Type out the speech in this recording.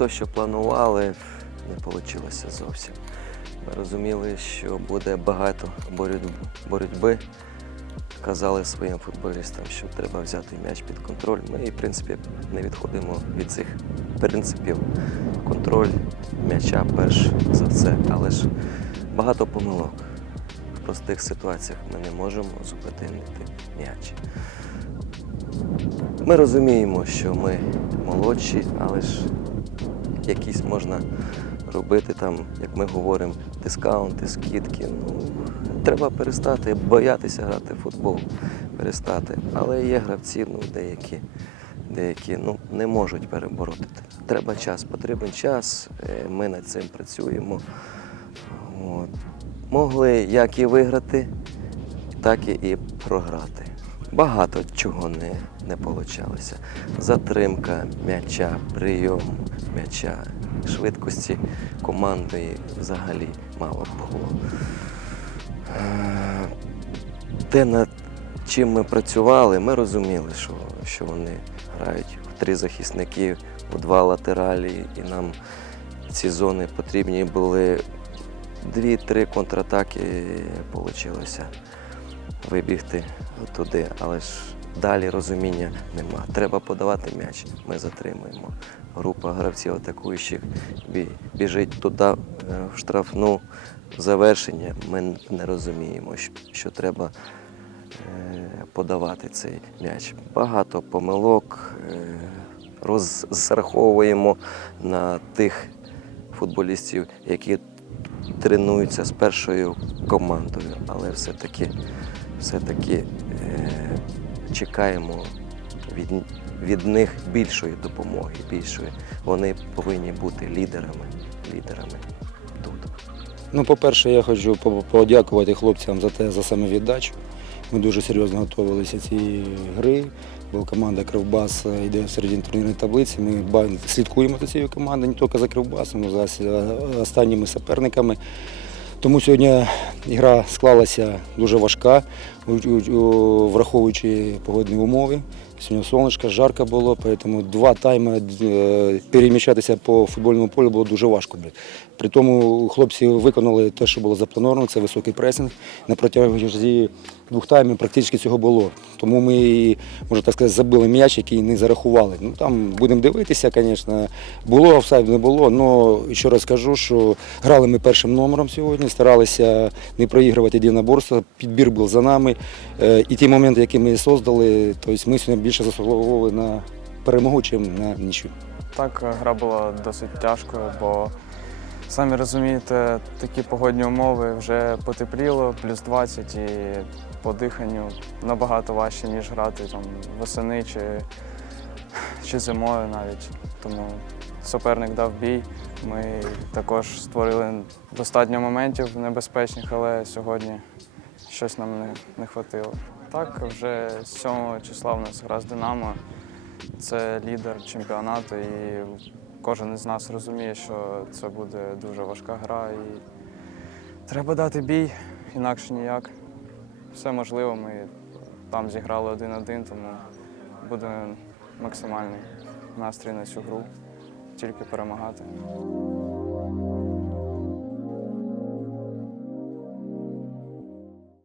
то, що планували, не вийшло зовсім. Ми розуміли, що буде багато боротьби. Казали своїм футболістам, що треба взяти м'яч під контроль. Ми, в принципі, не відходимо від цих принципів. Контроль м'яча перш за все, але ж багато помилок. В простих ситуаціях ми не можемо зупинити м'яч. Ми розуміємо, що ми молодші, але ж якісь можна робити там, як ми говоримо, дискаунти, скидки. Ну, треба перестати боятися грати в футбол, перестати. Але є гравці, ну, деякі, деякі ну, не можуть перебороти. Треба час, потрібен час. е, Ми над цим працюємо. От. Могли як і виграти, так і, і програти. Багато чого не, не вийшло. Затримка м'яча, прийом м'яча, швидкості командою взагалі мало було. Е, Те, над чим ми працювали, ми розуміли, що, що вони грають в три захисники, у два латералі, і нам ці зони потрібні були дві-три контратаки вийшло вибігти туди, але ж далі розуміння нема. Треба подавати м'яч, ми затримуємо. Група гравців атакуючих біжить туди е, в штрафну завершення. Ми не розуміємо, що- треба е, подавати цей м'яч. Багато помилок. е, Розраховуємо на тих футболістів, які тренуються з першою командою, але все-таки, все-таки е, чекаємо від, від них більшої допомоги, більшої. Вони повинні бути лідерами, лідерами тут. Ну, по-перше, я хочу подякувати хлопцям за те, за самовіддачу. Ми дуже серйозно готувалися цієї гри, бо команда Кривбас йде в середині турнірної таблиці. Ми слідкуємо за цією командою, не тільки за Кривбасом, але за останніми суперниками. Тому сьогодні гра склалася дуже важка, враховуючи погодні умови. Сьогодні сонечко, жарко було, тому два тайми е, переміщатися по футбольному полю було дуже важко. При тому хлопці виконали те, що було заплановано, це високий пресинг. На протязі двох таймів практично цього було. Тому ми, можна так сказати, забили м'яч, який не зарахували. Ну там будемо дивитися, звісно. Було офсайд, не було. але ще раз кажу, що грали ми першим номером сьогодні, старалися не проігрувати єдиноборство. Підбір був за нами. І ті моменти, які ми создали, тобто ми сьогодні більше заслуговували на перемогу, ніж на нічого. Так, гра була досить тяжкою, бо самі розумієте, такі погодні умови вже потепліло, плюс 20 і по диханню набагато важче, ніж грати там восени чи, чи зимою навіть. Тому суперник дав бій. Ми також створили достатньо моментів небезпечних, але сьогодні щось нам не, не хватило. Так, вже 7 числа в нас гра з Динамо. Це лідер чемпіонату, і кожен із нас розуміє, що це буде дуже важка гра. І треба дати бій, інакше ніяк. Все можливо, ми там зіграли один-один, тому буде максимальний настрій на цю гру, тільки перемагати.